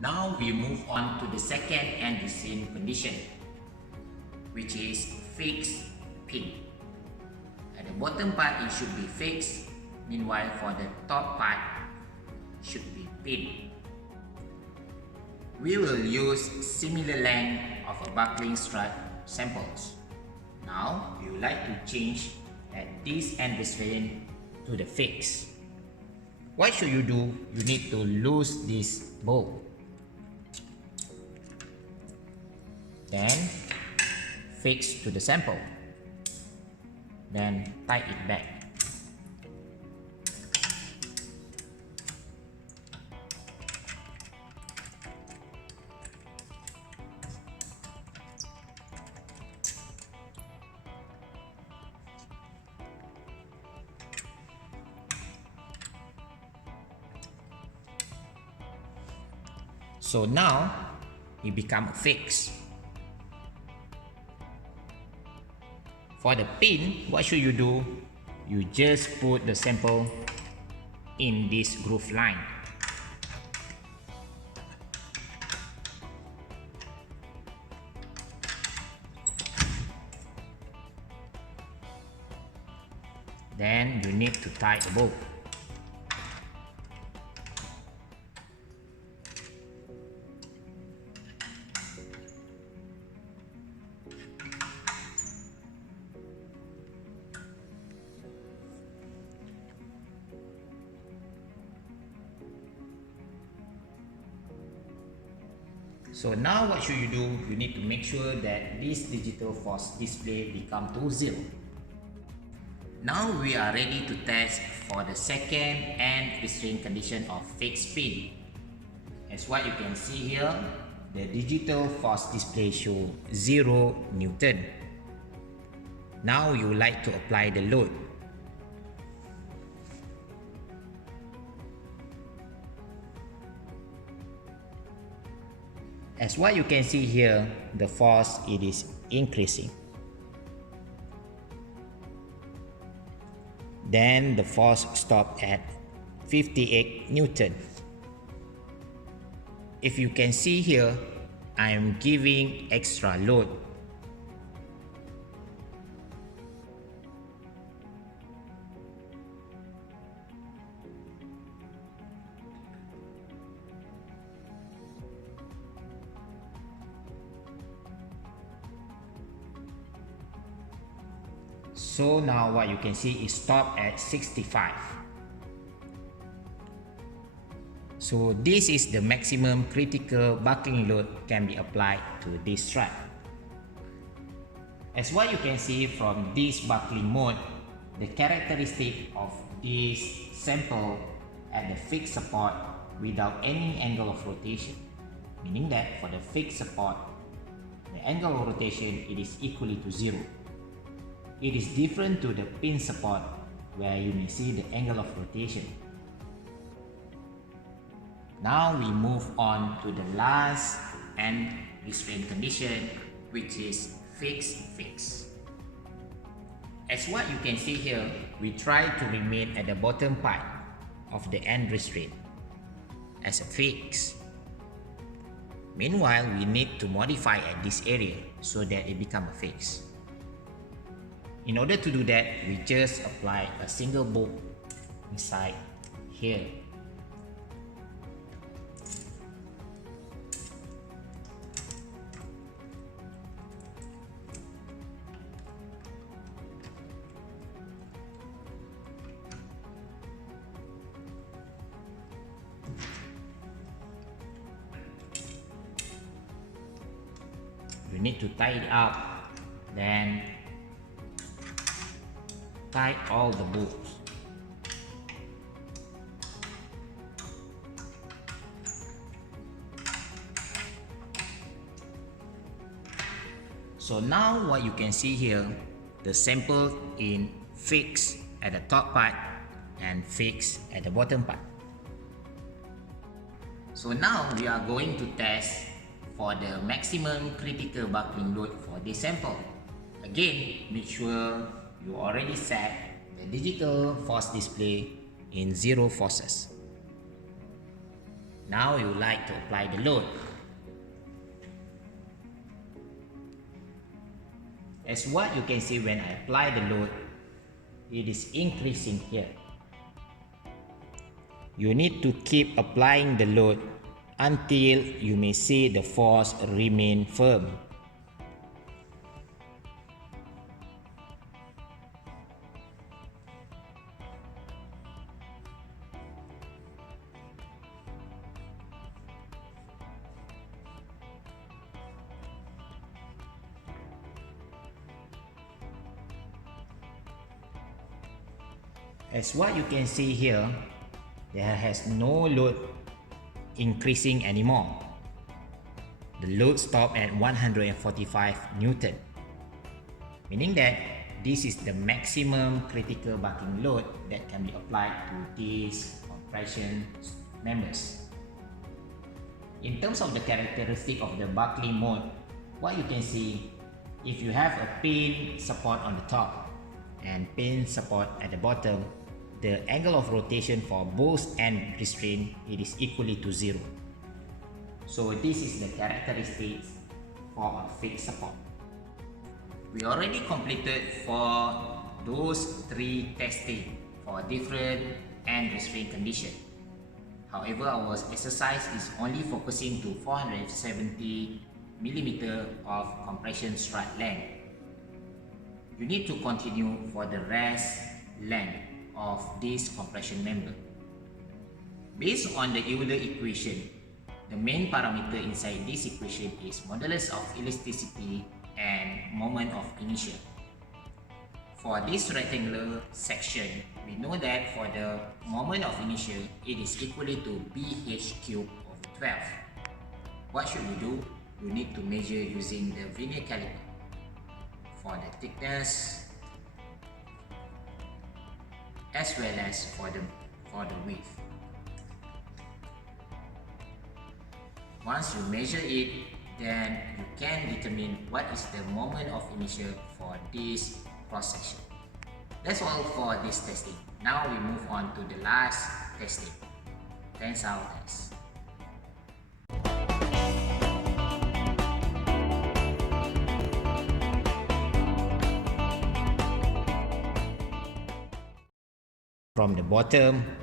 Now we move on to the second end restraint condition, which is fixed pin. At the bottom part it should be fixed, meanwhile for the top part it should be pinned. We will use similar length of a buckling strut samples. Now we would like to change at this end restraint to the fix. What should you do? You need to loose this bolt. Then fix to the sample. Then tie it back. So now it becomes a fix. For the pin, what should you do? You just put the sample in this groove line. Then you need to tie the bolt. So now what should you do? You need to make sure that this digital force display become to 0. Now we are ready to test for the second end restraint condition of fixed pin. As what you can see here, the digital force display show 0 Newton. Now you would like to apply the load. As what you can see here, the force it is increasing. Then the force stopped at 58 Newton. If you can see here, I am giving extra load. So now what you can see is stop at 65. So this is the maximum critical buckling load can be applied to this strut. As what you can see from this buckling mode, the characteristic of this sample at the fixed support without any angle of rotation, meaning that for the fixed support, the angle of rotation it is equally to 0. It is different to the pin support where you may see the angle of rotation. Now we move on to the last end restraint condition, which is fix. As what you can see here, we try to remain at the bottom part of the end restraint as a fix. Meanwhile, we need to modify at this area so that it becomes a fix. In order to do that, we just apply a single bolt inside here. You need to tie it up, then tie all the bolts. So now what you can see here, the sample in fixed at the top part and fixed at the bottom part. So now we are going to test for the maximum critical buckling load for this sample. Again, make sure you already set the digital force display in 0 forces. Now you like to apply the load. As what you can see when I apply the load, it is increasing here. You need to keep applying the load until you may see the force remain firm. As what you can see here, there has no load increasing anymore. The load stopped at 145 Newton, meaning that this is the maximum critical buckling load that can be applied to these compression members. In terms of the characteristic of the buckling mode, what you can see, if you have a pin support on the top and pin support at the bottom, the angle of rotation for both end restraint, it is equally to 0. So this is the characteristics for a fixed support. We already completed for those 3 testing for different end restraint condition. However, our exercise is only focusing to 470 mm of compression strut length. You need to continue for the rest length of this compression member. Based on the Euler equation, the main parameter inside this equation is modulus of elasticity and moment of inertia. For this rectangular section, we know that for the moment of inertia, it is equally to BH cubed over 12. What should we do? We need to measure using the vernier caliper for the thickness as well as for the width. Once you measure it, then you can determine what is the moment of inertia for this cross section. That's all for this testing. Now we move on to the last testing, tensile test. From the bottom,